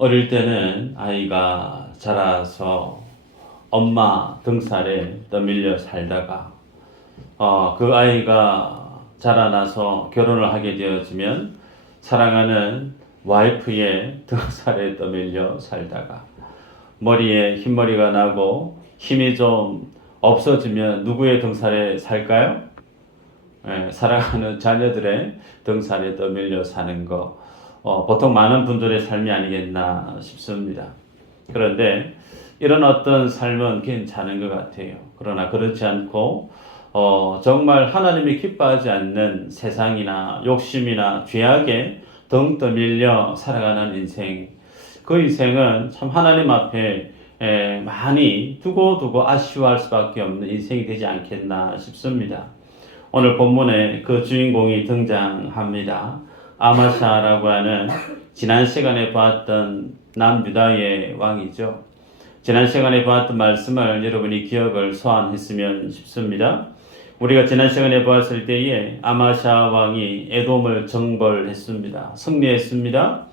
어릴 때는 아이가 자라서 엄마 등살에 떠밀려 살다가 그 아이가 자라나서 결혼을 하게 되어지면 사랑하는 와이프의 등살에 떠밀려 살다가 머리에 흰머리가 나고 힘이 좀 없어지면 누구의 등살에 살까요? 사랑하는 자녀들의 등살에 떠밀려 사는 거 보통 많은 분들의 삶이 아니겠나 싶습니다. 그런데 이런 어떤 삶은 괜찮은 것 같아요. 그러나 그렇지 않고 정말 하나님이 기뻐하지 않는 세상이나 욕심이나 죄악에 등 떠밀려 살아가는 인생, 그 인생은 참 하나님 앞에 많이 두고두고 아쉬워할 수밖에 없는 인생이 되지 않겠나 싶습니다. 오늘 본문에 그 주인공이 등장합니다. 아마샤라고 하는 지난 시간에 보았던 남유다의 왕이죠. 지난 시간에 보았던 말씀을 여러분이 기억을 소환했으면 싶습니다. 우리가 지난 시간에 보았을 때에 아마샤 왕이 에돔을 정벌했습니다. 승리했습니다.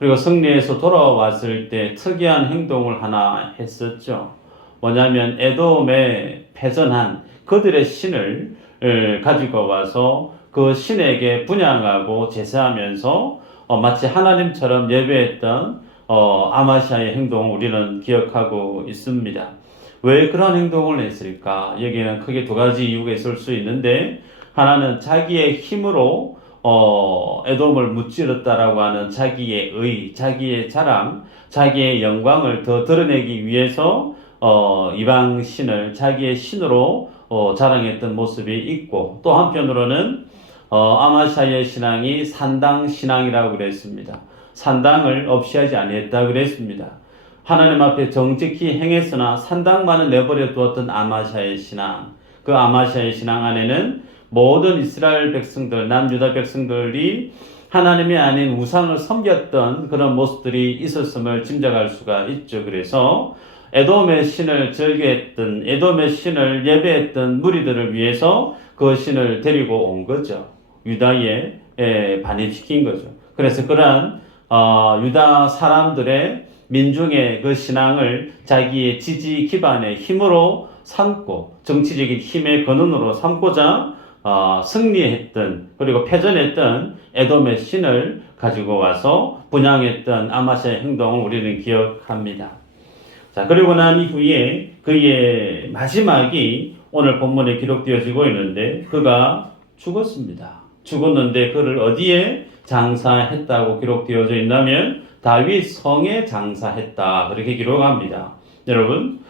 그리고 승리해서 돌아왔을 때 특이한 행동을 하나 했었죠. 뭐냐면 에돔에 패전한 그들의 신을 가지고 와서 그 신에게 분향하고 제사하면서 마치 하나님처럼 예배했던 아마샤의 행동을 우리는 기억하고 있습니다. 왜 그런 행동을 했을까? 여기에는 크게 두 가지 이유가 있을 수 있는데, 하나는 자기의 힘으로 에돔을 무찌르다라고 하는 자기의 의, 자기의 자랑, 자기의 영광을 더 드러내기 위해서 이방 신을 자기의 신으로 자랑했던 모습이 있고, 또 한편으로는 아마샤의 신앙이 산당 신앙이라고 그랬습니다. 산당을 없이 하지 아니했다 그랬습니다. 하나님 앞에 정직히 행했으나 산당만은 내버려 두었던 아마샤의 신앙, 그 아마샤의 신앙 안에는 모든 이스라엘 백성들, 남유다 백성들이 하나님이 아닌 우상을 섬겼던 그런 모습들이 있었음을 짐작할 수가 있죠. 그래서 에돔의 신을 절개했던, 에돔의 신을 예배했던 무리들을 위해서 그 신을 데리고 온 거죠. 유다에 반입시킨 거죠. 그래서 그러한 유다 사람들의 민중의 그 신앙을 자기의 지지 기반의 힘으로 삼고 정치적인 힘의 근원으로 삼고자 승리했던, 그리고 패전했던 에돔의 신을 가지고 와서 분향했던 아마샤의 행동을 우리는 기억합니다. 자, 그리고 난 이후에 그의 마지막이 오늘 본문에 기록되어지고 있는데, 그가 죽었습니다. 죽었는데 그를 어디에 장사했다고 기록되어져 있냐면 다윗 성에 장사했다, 그렇게 기록합니다. 여러분,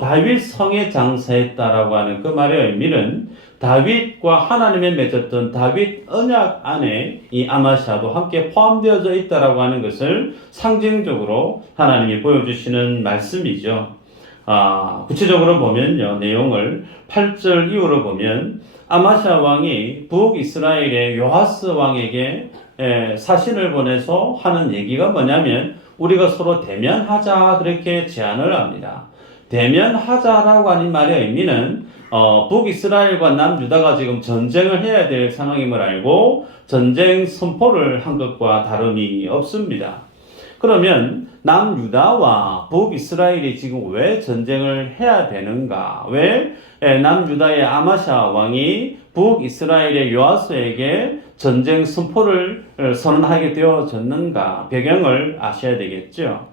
다윗 성에 장사했다라고 하는 그 말의 의미는 다윗과 하나님의 맺었던 다윗 언약 안에 이 아마샤도 함께 포함되어져 있다라고 하는 것을 상징적으로 하나님이 보여주시는 말씀이죠. 구체적으로 보면요, 내용을 8절 이후로 보면 아마샤 왕이 북이스라엘의 요하스 왕에게 사신을 보내서 하는 얘기가 뭐냐면, 우리가 서로 대면하자, 그렇게 제안을 합니다. 대면하자라고 하는 말의 의미는 북이스라엘과 남유다가 지금 전쟁을 해야 될 상황임을 알고 전쟁 선포를 한 것과 다름이 없습니다. 그러면 남유다와 북이스라엘이 지금 왜 전쟁을 해야 되는가? 왜 남유다의 아마샤 왕이 북이스라엘의 요아스에게 전쟁 선포를 선언하게 되어졌는가? 배경을 아셔야 되겠죠.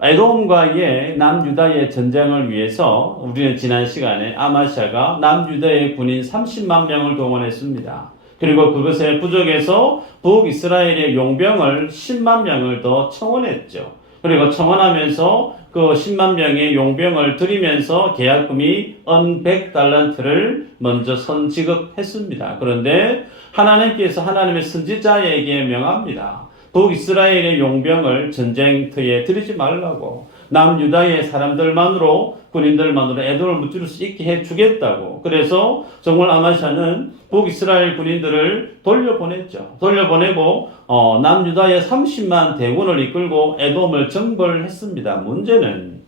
에돔과의 남유다의 전쟁을 위해서 우리는 지난 시간에 아마샤가 남유다의 군인 30만 명을 동원했습니다. 그리고 그것에 부족해서 북이스라엘의 용병을 10만 명을 더 청원했죠. 그리고 청원하면서 그 10만 명의 용병을 들이면서 계약금이 은 100달란트를 먼저 선지급했습니다. 그런데 하나님께서 하나님의 선지자에게 명합니다. 북이스라엘의 용병을 전쟁터에 들이지 말라고, 남유다의 사람들만으로, 군인들만으로 에돔을 무찌를 수 있게 해주겠다고. 그래서 정말 아마샤는 북이스라엘 군인들을 돌려보냈죠. 돌려보내고 남유다의 30만 대군을 이끌고 에돔을 정벌했습니다. 문제는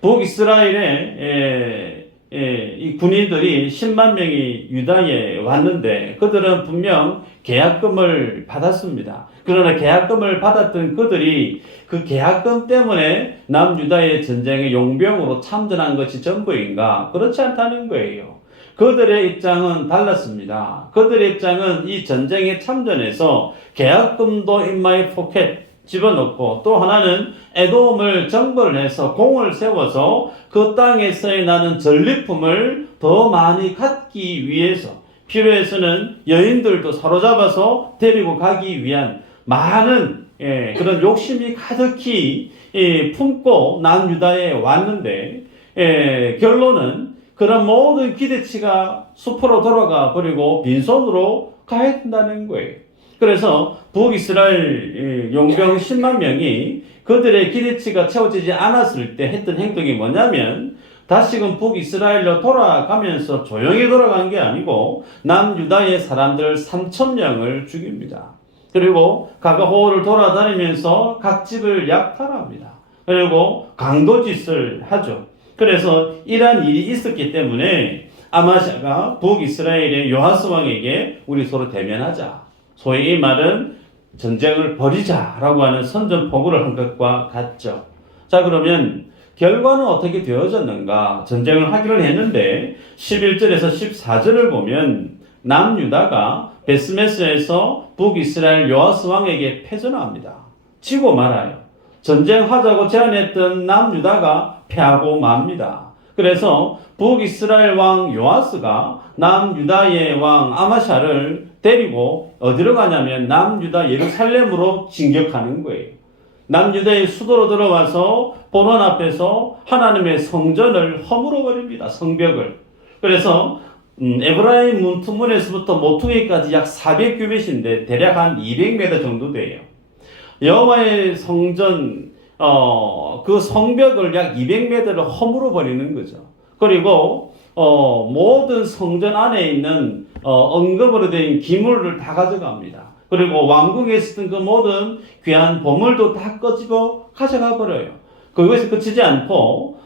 북이스라엘의 이 군인들이 10만 명이 유다에 왔는데, 그들은 분명 계약금을 받았습니다. 그러나 계약금을 받았던 그들이 그 계약금 때문에 남유다의 전쟁에 용병으로 참전한 것이 전부인가? 그렇지 않다는 거예요. 그들의 입장은 달랐습니다. 그들의 입장은 이 전쟁에 참전해서 계약금도 in my pocket 집어넣고, 또 하나는 에돔을 정벌을 해서 공을 세워서 그 땅에서의 나는 전리품을 더 많이 갖기 위해서, 필요해서는 여인들도 사로잡아서 데리고 가기 위한 많은 그런 욕심이 가득히 품고 남유다에 왔는데, 결론은 그런 모든 기대치가 수포로 돌아가 버리고 빈손으로 가야 된다는 거예요. 그래서 북이스라엘 용병 10만 명이 그들의 기대치가 채워지지 않았을 때 했던 행동이 뭐냐면, 다시금 북이스라엘로 돌아가면서 조용히 돌아간 게 아니고 남유다의 사람들 3,000명을 죽입니다. 그리고 가가호를 돌아다니면서 각 집을 약탈합니다. 그리고 강도짓을 하죠. 그래서 이러한 일이 있었기 때문에 아마샤가 북이스라엘의 요아스 왕에게 우리 서로 대면하자, 소위 이 말은 전쟁을 벌이자라고 하는 선전포고를 한 것과 같죠. 자, 그러면 결과는 어떻게 되어졌는가? 전쟁을 하기를 했는데 11절에서 14절을 보면 남유다가 베스메스에서 북이스라엘 요아스 왕에게 패전합니다. 지고 말아요. 전쟁하자고 제안했던 남유다가 패하고 맙니다. 그래서 북이스라엘 왕 요아스가 남유다의 왕 아마샤를 데리고 어디로 가냐면 남유다 예루살렘으로 진격하는 거예요. 남유다의 수도로 들어와서 본원 앞에서 하나님의 성전을 허물어 버립니다. 성벽을. 그래서 에브라임 문투문에서부터 모퉁이까지 약 400규빗인데 대략 한 200m 정도 돼요. 여호와의 성전 그 성벽을 약 200m를 허물어 버리는 거죠. 그리고 모든 성전 안에 있는 언급으로 된 기물을 다 가져갑니다. 그리고 왕궁에 있었던 그 모든 귀한 보물도 다 꺼집어 가져가 버려요. 그것이 끝이지 않고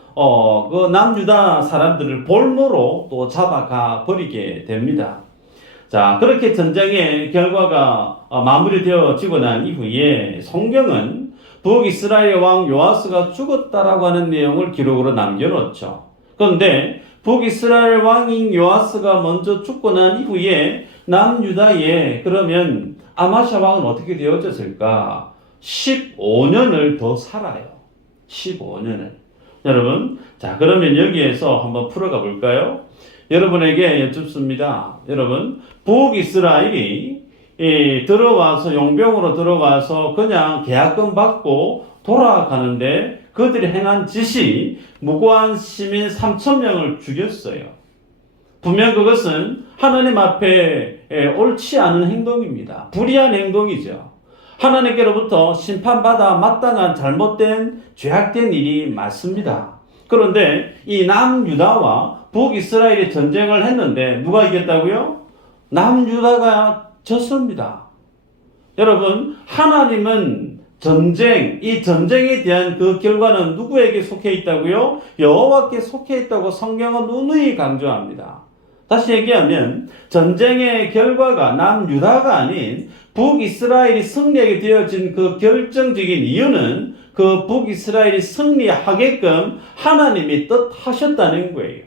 그 남유다 사람들을 볼모로 또 잡아가 버리게 됩니다. 자, 그렇게 전쟁의 결과가 마무리되어지고 난 이후에 성경은 북이스라엘 왕 요아스가 죽었다라고 하는 내용을 기록으로 남겨놓죠. 그런데 북이스라엘 왕인 요아스가 먼저 죽고 난 이후에 남유다에 그러면 아마샤 왕은 어떻게 되어졌을까? 15년을 더 살아요. 15년을. 여러분, 자, 그러면 여기에서 한번 풀어가 볼까요? 여러분에게 여쭙습니다. 여러분, 북이스라엘이 들어와서 용병으로 들어와서 그냥 계약금 받고 돌아가는데 그들이 행한 짓이 무고한 시민 3,000명을 죽였어요. 분명 그것은 하나님 앞에 옳지 않은 행동입니다. 불의한 행동이죠. 하나님께로부터 심판받아 마땅한 잘못된 죄악된 일이 맞습니다. 그런데 이 남유다와 북이스라엘이 전쟁을 했는데 누가 이겼다고요? 남유다가 졌습니다. 여러분, 하나님은 이 전쟁에 대한 그 결과는 누구에게 속해 있다고요? 여호와께 속해 있다고 성경은 누누이 강조합니다. 다시 얘기하면 전쟁의 결과가 남유다가 아닌 북이스라엘이 승리하게 되어진 그 결정적인 이유는 그 북이스라엘이 승리하게끔 하나님이 뜻하셨다는 거예요.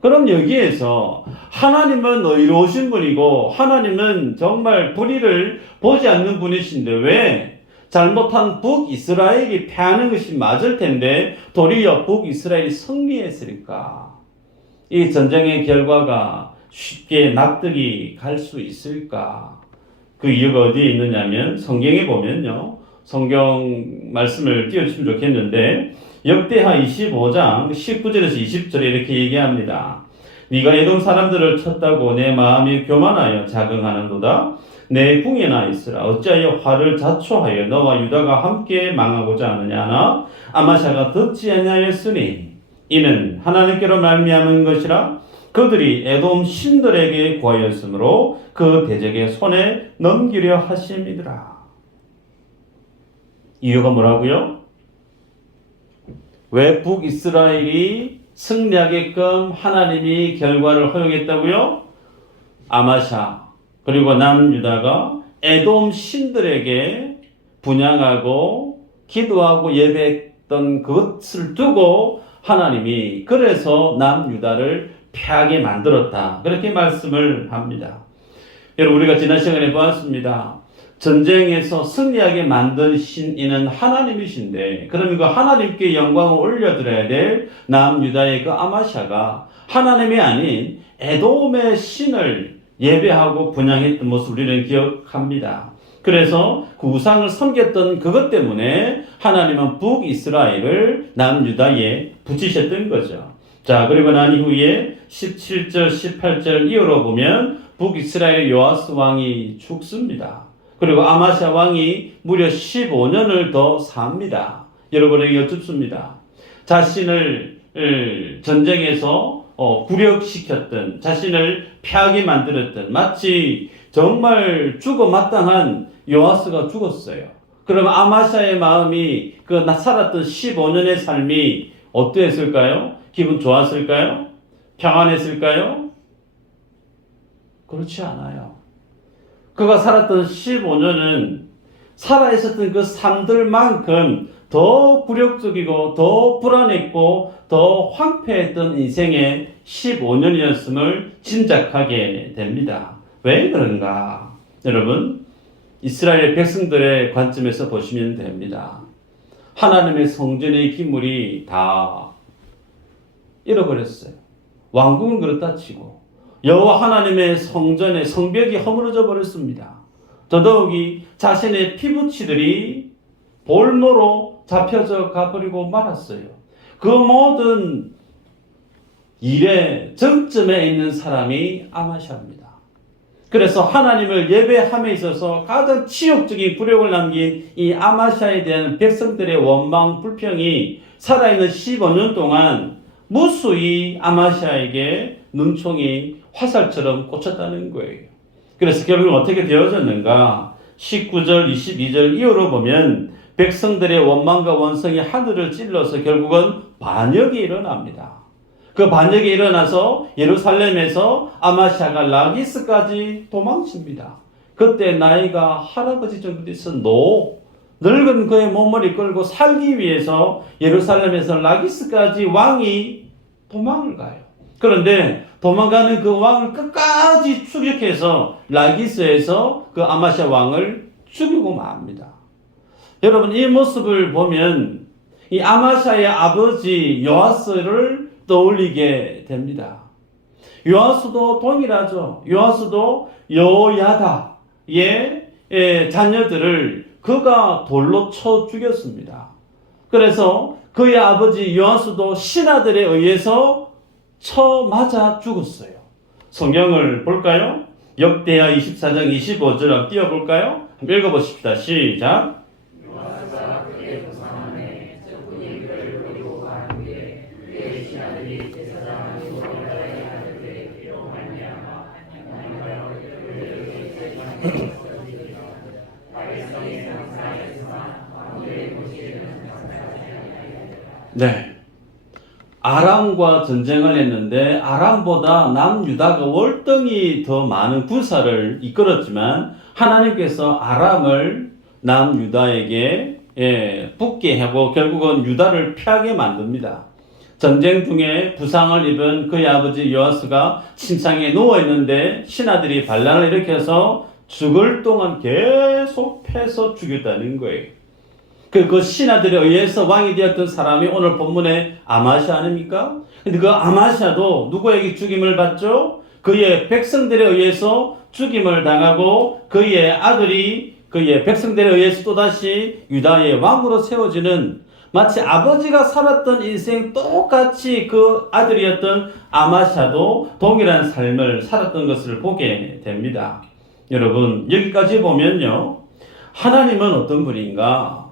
그럼 여기에서 하나님은 의로우신 분이고 하나님은 정말 불의를 보지 않는 분이신데 왜 잘못한 북이스라엘이 패하는 것이 맞을 텐데 도리어 북이스라엘이 승리했을까? 이 전쟁의 결과가 쉽게 납득이 갈 수 있을까? 그 이유가 어디에 있느냐면 성경에 보면요. 성경 말씀을 띄워주시면 좋겠는데 역대하 25장 19절에서 20절에 이렇게 얘기합니다. 네가 에돔 사람들을 쳤다고 내 마음이 교만하여 자긍하는도다. 내 궁에 나 있으라. 어찌하여 화를 자초하여 너와 유다가 함께 망하고자 하느냐 하나 아마샤가 듣지 아니하였으니 이는 하나님께로 말미암은 것이라. 그들이 에돔 신들에게 구하였으므로 그 대적의 손에 넘기려 하심이더라. 이유가 뭐라고요? 왜 북이스라엘이 승리하게끔 하나님이 결과를 허용했다고요? 아마샤, 그리고 남유다가 에돔 신들에게 분향하고 기도하고 예배했던 그것을 두고 하나님이 그래서 남유다를 패하게 만들었다. 그렇게 말씀을 합니다. 여러분, 우리가 지난 시간에 보았습니다. 전쟁에서 승리하게 만든 신이는 하나님이신데, 그러면 그 하나님께 영광을 올려드려야 될 남유다의 그 아마샤가 하나님이 아닌 에돔의 신을 예배하고 분향했던 모습 우리는 기억합니다. 그래서 그 우상을 섬겼던 그것 때문에 하나님은 북이스라엘을 남유다에 붙이셨던 거죠. 자, 그리고 난 이후에 17절, 18절 이후로 보면 북이스라엘의 요아스 왕이 죽습니다. 그리고 아마샤 왕이 무려 15년을 더 삽니다. 여러분에게 여쭙습니다. 자신을 전쟁에서 굴욕시켰던, 자신을 패하게 만들었던, 마치 정말 죽어 마땅한 요아스가 죽었어요. 그러면 아마샤의 마음이 그 살았던 15년의 삶이 어떠했을까요? 기분 좋았을까요? 평안했을까요? 그렇지 않아요. 그가 살았던 15년은 살아있었던 그 삶들만큼 더 굴욕적이고 더 불안했고 더 황폐했던 인생의 15년이었음을 짐작하게 됩니다. 왜 그런가? 여러분, 이스라엘 백성들의 관점에서 보시면 됩니다. 하나님의 성전의 기물이 다 잃어버렸어요. 왕궁은 그렇다 치고 여호와 하나님의 성전의 성벽이 허물어져 버렸습니다. 더더욱이 자신의 피부치들이 볼모로 잡혀져 가버리고 말았어요. 그 모든 일의 정점에 있는 사람이 아마샤입니다. 그래서 하나님을 예배함에 있어서 가장 치욕적인 굴욕을 남긴 이 아마샤에 대한 백성들의 원망 불평이 살아있는 15년 동안 무수히 아마샤에게 눈총이 화살처럼 꽂혔다는 거예요. 그래서 결국 어떻게 되어졌는가? 19절, 22절 이후로 보면 백성들의 원망과 원성이 하늘을 찔러서 결국은 반역이 일어납니다. 그 반역이 일어나서 예루살렘에서 아마샤가 라기스까지 도망칩니다. 그때 나이가 할아버지 정도 돼서 늙은 그의 몸을 이끌고 살기 위해서 예루살렘에서 라기스까지 왕이 도망을 가요. 그런데 도망가는 그 왕을 끝까지 추격해서 라기스에서 그 아마샤 왕을 죽이고 맙니다. 여러분, 이 모습을 보면 이 아마샤의 아버지 요아스를 떠올리게 됩니다. 요아스도 동일하죠. 요아스도 여호야다의 자녀들을 그가 돌로 쳐 죽였습니다. 그래서 그의 아버지 요아스도 신하들에 의해서 쳐 맞아 죽었어요. 성경을 볼까요? 역대하 24장 25절 한번 띄워볼까요? 한번 읽어보십시다. 시작. 네. 아람과 전쟁을 했는데 아람보다 남유다가 월등히 더 많은 군사를 이끌었지만 하나님께서 아람을 남유다에게 붙게 하고 결국은 유다를 패하게 만듭니다. 전쟁 중에 부상을 입은 그의 아버지 요아스가 침상에 누워있는데 신하들이 반란을 일으켜서 죽을 동안 계속 패서 죽였다는 거예요. 그 신하들에 의해서 왕이 되었던 사람이 오늘 본문의 아마샤 아닙니까? 근데 그 아마샤도 누구에게 죽임을 받죠? 그의 백성들에 의해서 죽임을 당하고 그의 아들이 그의 백성들에 의해서 또다시 유다의 왕으로 세워지는 마치 아버지가 살았던 인생 똑같이 그 아들이었던 아마샤도 동일한 삶을 살았던 것을 보게 됩니다. 여러분, 여기까지 보면요. 하나님은 어떤 분인가?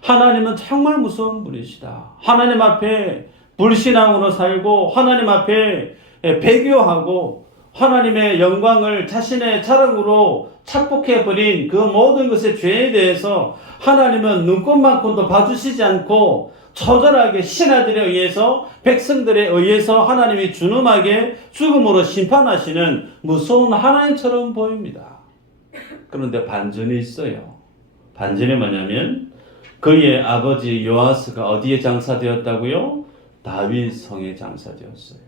하나님은 정말 무서운 분이시다. 하나님 앞에 불신앙으로 살고 하나님 앞에 배교하고 하나님의 영광을 자신의 자랑으로 착복해버린 그 모든 것의 죄에 대해서 하나님은 눈꽃만큼도 봐주시지 않고 처절하게 신하들에 의해서 백성들에 의해서 하나님이 준엄하게 죽음으로 심판하시는 무서운 하나님처럼 보입니다. 그런데 반전이 있어요. 반전이 뭐냐면 그의 아버지 요아스가 어디에 장사되었다고요? 다윗 성에 장사되었어요.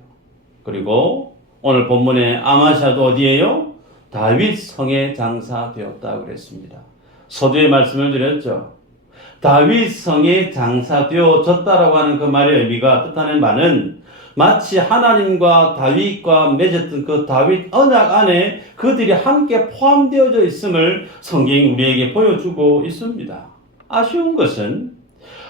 그리고 오늘 본문의 아마샤도 어디에요? 다윗 성에 장사되었다고 그랬습니다. 서두에 말씀을 드렸죠. 다윗 성에 장사되어졌다라고 하는 그 말의 의미가 뜻하는 바는 마치 하나님과 다윗과 맺었던 그 다윗 언약 안에 그들이 함께 포함되어져 있음을 성경이 우리에게 보여주고 있습니다. 아쉬운 것은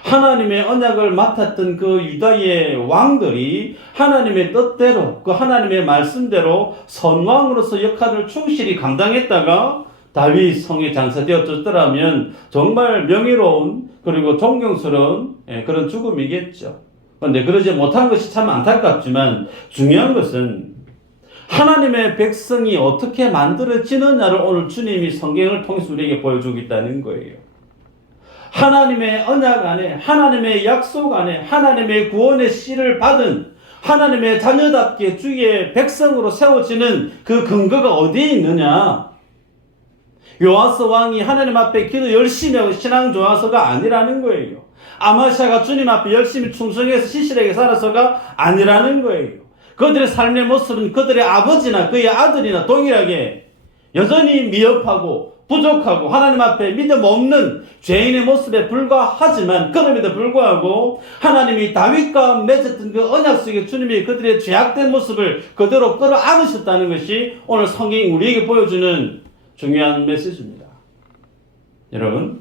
하나님의 언약을 맡았던 그 유다의 왕들이 하나님의 뜻대로 그 하나님의 말씀대로 선왕으로서 역할을 충실히 감당했다가 다윗 성에 장사되어졌더라면 정말 명예로운 그리고 존경스러운 그런 죽음이겠죠. 그런데 그러지 못한 것이 참 안타깝지만 중요한 것은 하나님의 백성이 어떻게 만들어지느냐를 오늘 주님이 성경을 통해서 우리에게 보여주겠다는 거예요. 하나님의 언약 안에, 하나님의 약속 안에, 하나님의 구원의 씨를 받은 하나님의 자녀답게 주의 백성으로 세워지는 그 근거가 어디에 있느냐? 요아스 왕이 하나님 앞에 기도 열심히 하고 신앙 좋아서가 아니라는 거예요. 아마샤가 주님 앞에 열심히 충성해서 신실하게 살아서가 아니라는 거예요. 그들의 삶의 모습은 그들의 아버지나 그의 아들이나 동일하게 여전히 미흡하고 부족하고 하나님 앞에 믿음 없는 죄인의 모습에 불과하지만 그럼에도 불구하고 하나님이 다윗과 맺었던 그 언약 속에 주님이 그들의 죄악된 모습을 그대로 끌어안으셨다는 것이 오늘 성경이 우리에게 보여주는 중요한 메시지입니다. 여러분,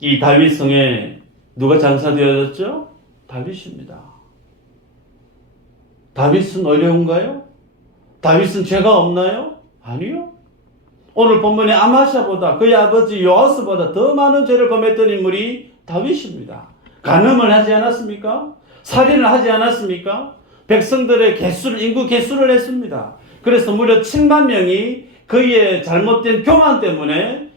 이 다윗성에 누가 장사되어졌죠? 다윗입니다. 다윗은 어려운가요? 다윗은 죄가 없나요? 아니요. 오늘 본문의 아마샤보다 그의 아버지 요아스보다 더 많은 죄를 범했던 인물이 다윗입니다. 간음을 하지 않았습니까? 살인을 하지 않았습니까? 백성들의 인구 개수를 했습니다. 그래서 무려 7만 명이 그의 잘못된 교만 때문에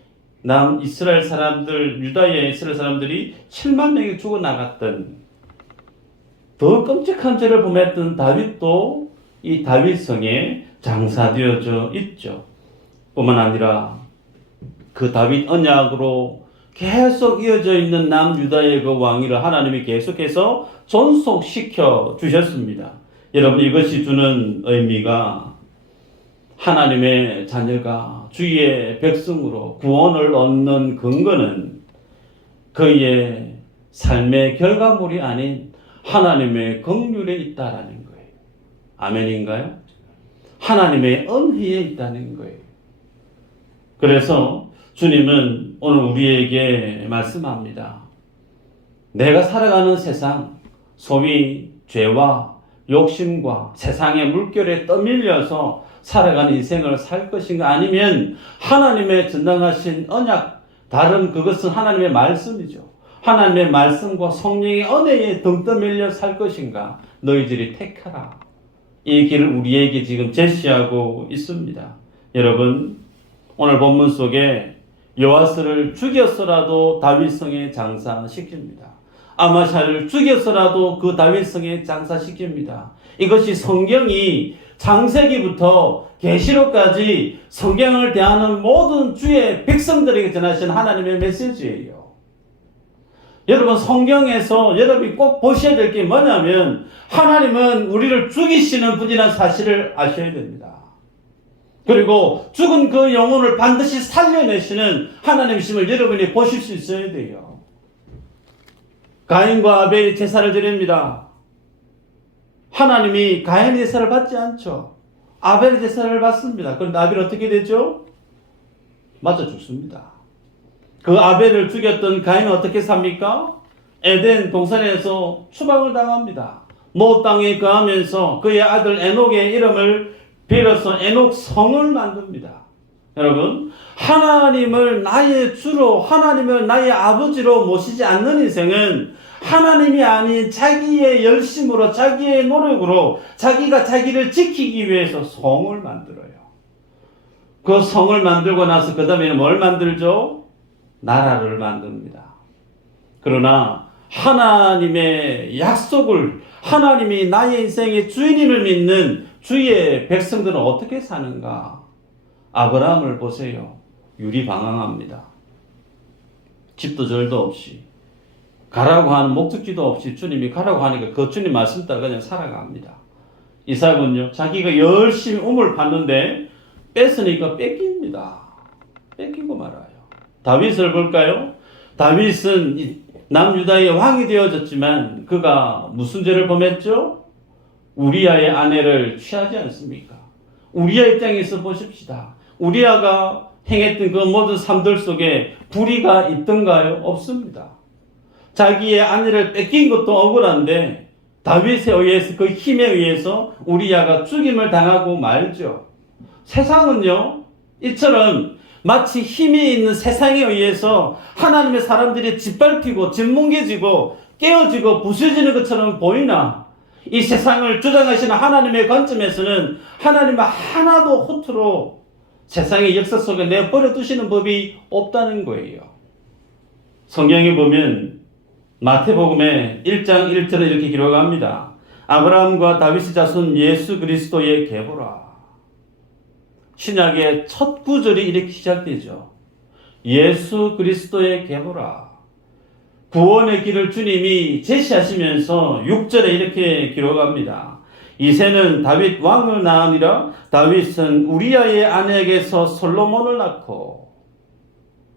이스라엘 사람들, 유다의 이스라엘 사람들이 7만 명이 죽어나갔던 더 끔찍한 죄를 범했던 다윗도 이 다윗성에 장사되어져 있죠. 뿐만 아니라 그 다윗 언약으로 계속 이어져 있는 남유다의 그 왕위를 하나님이 계속해서 존속시켜 주셨습니다. 여러분, 이것이 주는 의미가 하나님의 자녀가 주의 백성으로 구원을 얻는 근거는 그의 삶의 결과물이 아닌 하나님의 긍휼에 있다라는 거예요. 아멘인가요? 하나님의 은혜에 있다는 거예요. 그래서 주님은 오늘 우리에게 말씀합니다. 내가 살아가는 세상, 소위 죄와 욕심과 세상의 물결에 떠밀려서 살아가는 인생을 살 것인가, 아니면 하나님의 전당하신 언약, 다른 그것은 하나님의 말씀이죠. 하나님의 말씀과 성령의 은혜에 등 떠밀려 살 것인가, 너희들이 택하라. 이 길을 우리에게 지금 제시하고 있습니다. 여러분, 오늘 본문 속에 요아스를 죽였어라도 다윗성에 장사시킵니다. 아마샤를 죽였어라도 그 다윗성에 장사시킵니다. 이것이 성경이 창세기부터 계시록까지 성경을 대하는 모든 주의 백성들에게 전하신 하나님의 메시지예요. 여러분, 성경에서 여러분이 꼭 보셔야 될 게 뭐냐면 하나님은 우리를 죽이시는 분이라는 사실을 아셔야 됩니다. 그리고 죽은 그 영혼을 반드시 살려내시는 하나님이심을 여러분이 보실 수 있어야 돼요. 가인과 아벨이 제사를 드립니다. 하나님이 가인의 제사를 받지 않죠. 아벨의 제사를 받습니다. 그런데 아벨이 어떻게 되죠? 맞아 죽습니다. 그 아벨을 죽였던 가인은 어떻게 삽니까? 에덴 동산에서 추방을 당합니다. 노 땅에 거하면서 그의 아들 에녹의 이름을 빌어서 에녹 성을 만듭니다. 여러분, 하나님을 나의 주로, 하나님을 나의 아버지로 모시지 않는 인생은 하나님이 아닌 자기의 열심으로, 자기의 노력으로, 자기가 자기를 지키기 위해서 성을 만들어요. 그 성을 만들고 나서 그 다음에는 뭘 만들죠? 나라를 만듭니다. 그러나 하나님의 약속을, 하나님이 나의 인생의 주인임을 믿는 주의 백성들은 어떻게 사는가? 아브라함을 보세요. 유리방황합니다. 집도 절도 없이 가라고 하는 목적지도 없이 주님이 가라고 하니까 그 주님 말씀 따라 그냥 살아갑니다. 이삭은요, 자기가 열심히 우물 팠는데 뺏으니까 뺏깁니다. 뺏기고 말아요. 다윗을 볼까요? 다윗은 남유다의 왕이 되어졌지만 그가 무슨 죄를 범했죠? 우리아의 아내를 취하지 않습니까? 우리아 입장에서 보십시다. 우리아가 행했던 그 모든 삶들 속에 불의가 있던가요? 없습니다. 자기의 아내를 뺏긴 것도 억울한데 다윗에 의해서 그 힘에 의해서 우리아가 죽임을 당하고 말죠. 세상은요, 이처럼 마치 힘이 있는 세상에 의해서 하나님의 사람들이 짓밟히고 짓뭉개지고 깨어지고 부서지는 것처럼 보이나 이 세상을 주장하시는 하나님의 관점에서는 하나님은 하나도 허투루 세상의 역사 속에 내버려 두시는 법이 없다는 거예요. 성경에 보면 마태복음의 1장 1절에 이렇게 기록합니다. 아브라함과 다윗의 자손 예수 그리스도의 계보라. 신약의 첫 구절이 이렇게 시작되죠. 예수 그리스도의 계보라. 구원의 길을 주님이 제시하시면서 6절에 이렇게 기록합니다. 이새는 다윗 왕을 낳으니라. 다윗은 우리아의 아내에게서 솔로몬을 낳고.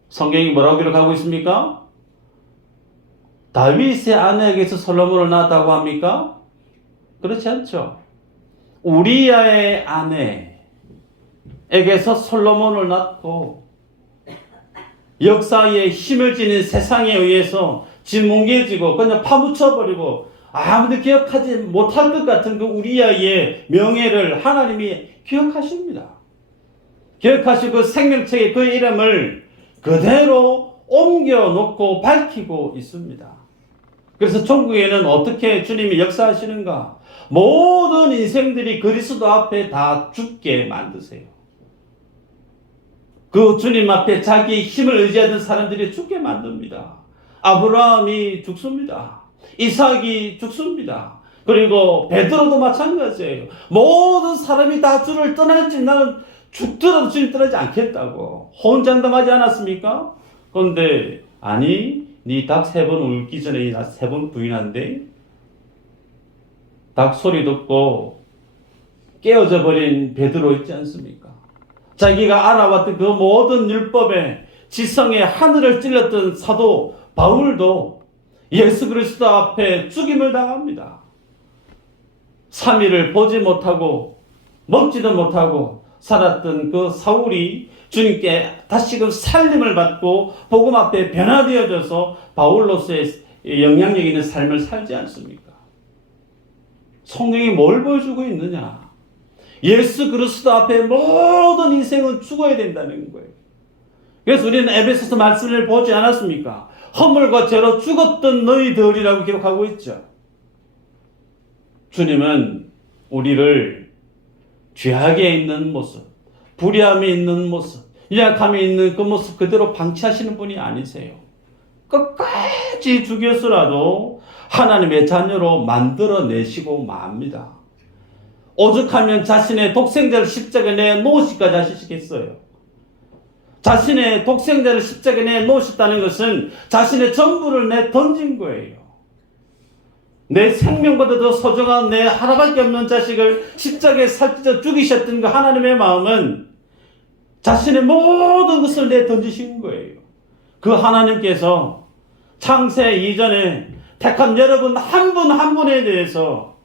성경이 뭐라고 기록하고 있습니까? 다윗의 아내에게서 솔로몬을 낳았다고 합니까? 그렇지 않죠. 우리아의 아내에게서 솔로몬을 낳고 역사에 힘을 지닌 세상에 의해서 짓뭉개지고 그냥 파묻혀버리고 아무도 기억하지 못할 것 같은 그 우리아의 명예를 하나님이 기억하십니다. 기억하시고 그 생명책에 그 이름을 그대로 옮겨놓고 밝히고 있습니다. 그래서 천국에는 어떻게 주님이 역사하시는가? 모든 인생들이 그리스도 앞에 다 죽게 만드세요. 그 주님 앞에 자기의 힘을 의지하던 사람들이 죽게 만듭니다. 아브라함이 죽습니다. 이삭이 죽습니다. 그리고 베드로도 마찬가지예요. 모든 사람이 다 주를 떠날지 나는 죽더라도 주님 떠나지 않겠다고 혼장담하지 않았습니까? 그런데 아니 네 닭 3번 울기 전에 나 3번 부인한데 닭 소리 듣고 깨어져 버린 베드로 있지 않습니까? 자기가 알아왔던 그 모든 율법의 지성의 하늘을 찔렀던 사도 바울도 예수 그리스도 앞에 죽임을 당합니다. 3일을 보지 못하고 먹지도 못하고 살았던 그 사울이 주님께 다시금 살림을 받고 복음 앞에 변화되어져서 바울로서의 영향력 있는 삶을 살지 않습니까? 성경이 뭘 보여주고 있느냐? 예수 그리스도 앞에 모든 인생은 죽어야 된다는 거예요. 그래서 우리는 에베소서 말씀을 보지 않았습니까? 허물과 죄로 죽었던 너희들이라고 기록하고 있죠. 주님은 우리를 죄악에 있는 모습, 불의함에 있는 모습, 연약함에 있는 그 모습 그대로 방치하시는 분이 아니세요. 끝까지 죽여서라도 하나님의 자녀로 만들어내시고 맙니다. 오죽하면 자신의 독생자를 십자가에 내놓으시까지 하시겠어요. 자신의 독생자를 십자가에 내놓으셨다는 것은 자신의 전부를 내던진 거예요. 내 생명보다 더 소중한 내 하나밖에 없는 자식을 십자가에 살찌져 죽이셨던 그 하나님의 마음은 자신의 모든 것을 내던지신 거예요. 그 하나님께서 창세 이전에 택한 여러분 한 분 한 분에 대해서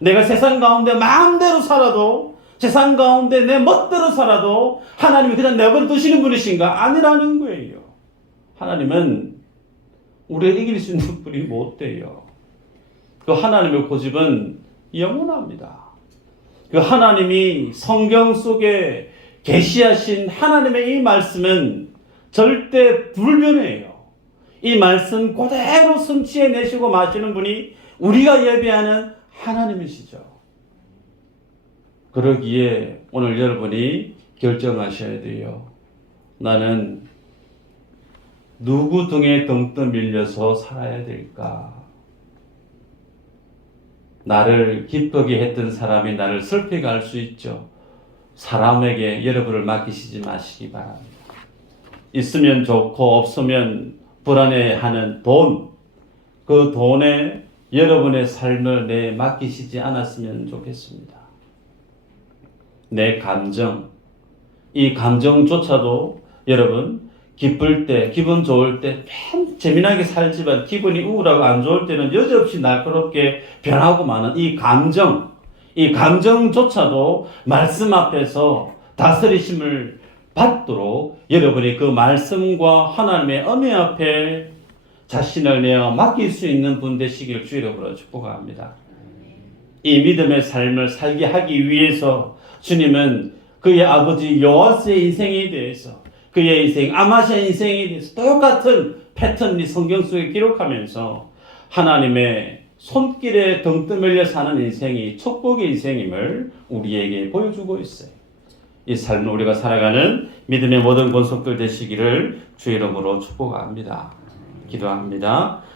내가 세상 가운데 마음대로 살아도 세상 가운데 내 멋대로 살아도 하나님이 그냥 내버려 두시는 분이신가? 아니라는 거예요. 하나님은 우리를 이길 수 있는 분이 못 돼요. 그 하나님의 고집은 영원합니다. 그 하나님이 성경 속에 계시하신 하나님의 이 말씀은 절대 불변해요. 이 말씀 그대로 성취해내시고 마시는 분이 우리가 예배하는 하나님이시죠. 그러기에 오늘 여러분이 결정하셔야 돼요. 나는 누구 등에 덩떠 밀려서 살아야 될까? 나를 기쁘게 했던 사람이 나를 슬프게 할 수 있죠. 사람에게 여러분을 맡기시지 마시기 바랍니다. 있으면 좋고 없으면 불안해하는 돈, 그 돈에 여러분의 삶을 맡기시지 않았으면 좋겠습니다. 내 감정, 이 감정조차도 여러분 기쁠 때, 기분 좋을 때 참 재미나게 살지만 기분이 우울하고 안 좋을 때는 여지없이 날카롭게 변하고 마는 이 감정조차도 말씀 앞에서 다스리심을 받도록 여러분이 그 말씀과 하나님의 은혜 앞에 자신을 내어 맡길 수 있는 분 되시길 주 이름으로 축복합니다. 이 믿음의 삶을 살게 하기 위해서 주님은 그의 아버지 요아스의 인생에 대해서, 그의 인생, 아마시아 인생에 대해서 똑같은 패턴이 성경 속에 기록하면서 하나님의 손길에 등 떠밀려 사는 인생이 축복의 인생임을 우리에게 보여주고 있어요. 이 삶을 우리가 살아가는 믿음의 모든 권속들 되시기를 주 이름으로 축복합니다. 기도합니다.